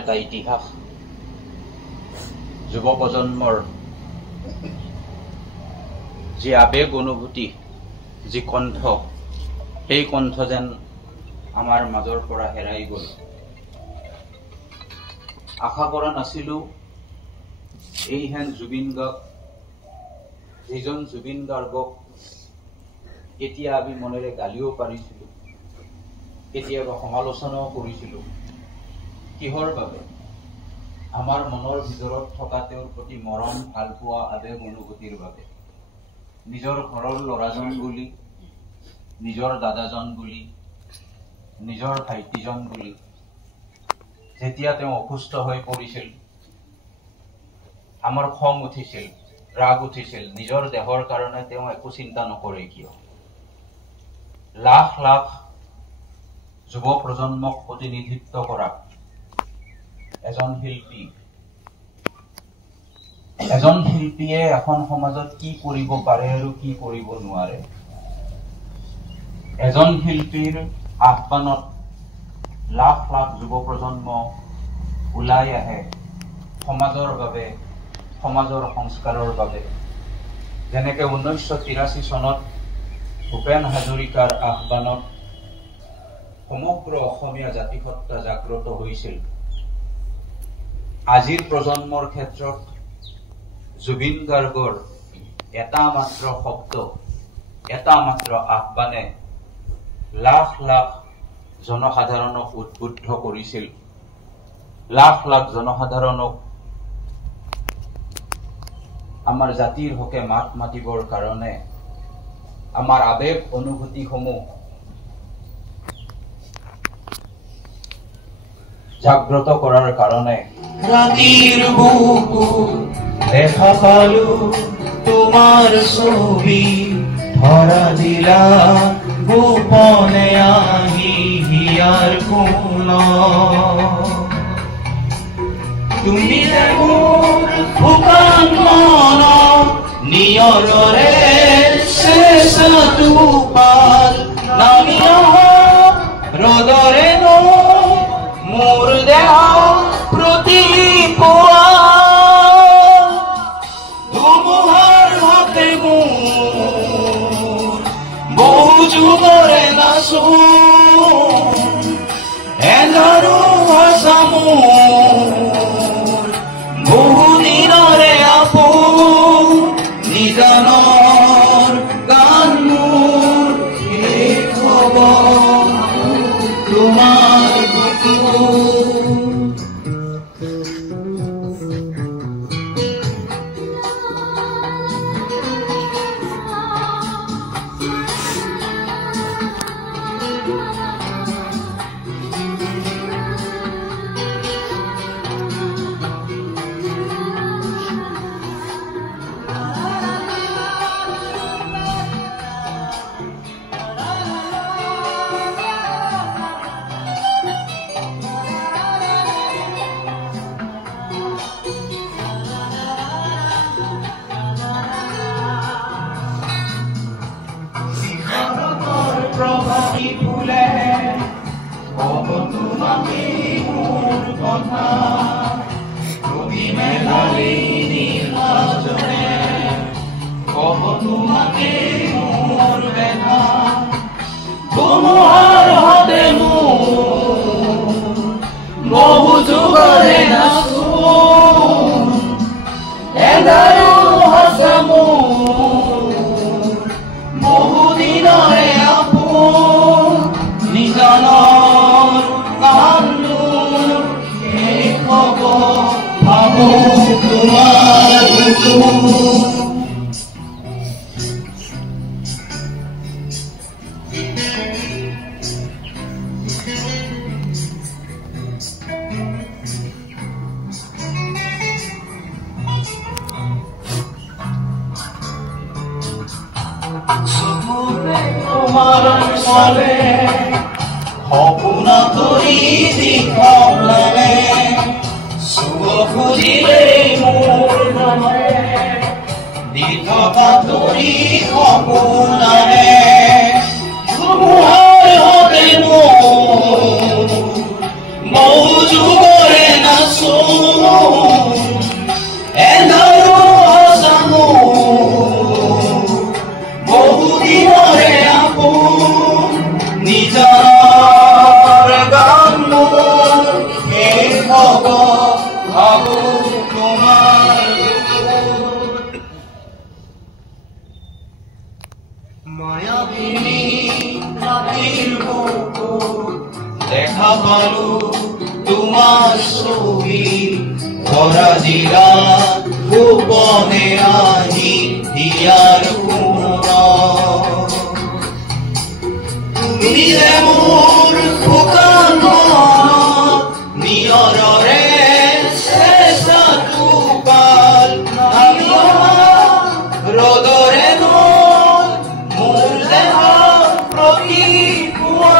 এটা ইতিহাস যুৱ প্ৰজন্মৰ যি আবেগ অনুভূতি যি কণ্ঠ সেই কণ্ঠ যেন আমাৰ মাজৰ পৰা হেৰাই গ'ল আশা কৰা নাছিলো এইহেন যিজন জুবিন গাৰ্গক কেতিয়া আমি মনেৰে গালিও পাৰিছিলো কেতিয়াবা সমালোচনাও কৰিছিলো কিহৰ বাবে আমাৰ মনৰ ভিতৰত থকা তেওঁৰ প্ৰতি মৰম ভালপোৱা আবেগ অনুভূতিৰ বাবে নিজৰ ঘৰৰ ল'ৰাজন বুলি নিজৰ দাদাজন বুলি নিজৰ ভাইটিজন বুলি যেতিয়া তেওঁ অসুস্থ হৈ পৰিছিল আমাৰ খং উঠিছিল ৰাগ উঠিছিল নিজৰ দেহৰ কাৰণে তেওঁ একো চিন্তা নকৰে কিয় লাখ লাখ যুৱ প্ৰজন্মক প্ৰতিনিধিত্ব কৰা এজন শিল্পীয়ে এখন সমাজত কি কৰিব পাৰে আৰু কি কৰিব নোৱাৰে এজন শিল্পীৰ আহ্বানত লাখ লাখ যুৱ প্ৰজন্ম ওলাই আহে সমাজৰ বাবে সমাজৰ সংস্কাৰৰ বাবে যেনেকৈ 1983 চনত ভূপেন হাজৰিকাৰ আহ্বানত সমগ্ৰ অসমীয়া জাতিসত্তা জাগ্ৰত হৈছিল আজিৰ প্ৰজন্মৰ ক্ষেত্ৰত জুবিন গাৰ্গৰ এটা মাত্ৰ শব্দ এটা মাত্ৰ আহ্বানে লাখ লাখ জনসাধাৰণক উদ্বুদ্ধ কৰিছিল লাখ লাখ জনসাধাৰণক আমাৰ জাতিৰ হকে মাত মাতিবৰ কাৰণে আমাৰ আবেগ অনুভূতিসমূহ জাগ্ৰত কৰাৰ কাৰণে রাতির বুকুর দেখা পালু তোমার ছবি ধরা দিলা গোপনে আহি হিয়ার কোন তুমি মোর ফুকান মন নিয়রে শেষ দুপাল নামিয়া রদরে মোর দেহ প্রতি পোয়া ধুমুহার হাতে বহু যুগরে নাচো এন্ধারু ভাষামো বহু দিনরে আপো নিজানৰ গান মোৰ শেষ হব তোমাৰ প্রভাতী ফুলে কব তোমাকে মোর কথা তুমি মেঘালী নীলাচলে কব তোমাকে মোর ব্যথা তোমার হাতে মোর বহু যুগরে নাচো এন্ধারু হাসা মোর বহু দিনরে নিজানৰ গান মোৰ শেষ হব ভাবো তোমাৰ তোমাৰ চলে সপোনা তৰি দীঘল লাগে চুব খুজিলে মোৰ মনে দি থকা তৰি সপোন আহে ধুমুহাৰ হতে মোৰ বহু যুগৰে না দেখা পালো তোমাৰ ছবি ধৰা জিলা গোপনে আহি দিয়াৰ সোণৰ তুমি যে মোৰ শুকান মনত নিয়ৰৰে চেষ্টাটো পাল ৰ'দৰে গ'ল মোৰ দেহৰ প্ৰতিপুৱা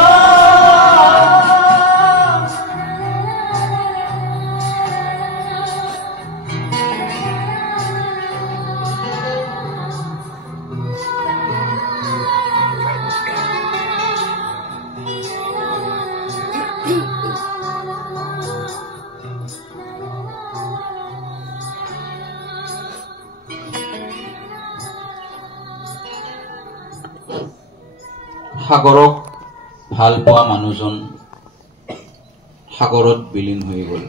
সাগৰক ভাল পোৱা মানুহজন সাগৰত বিলীন হৈ গ'ল।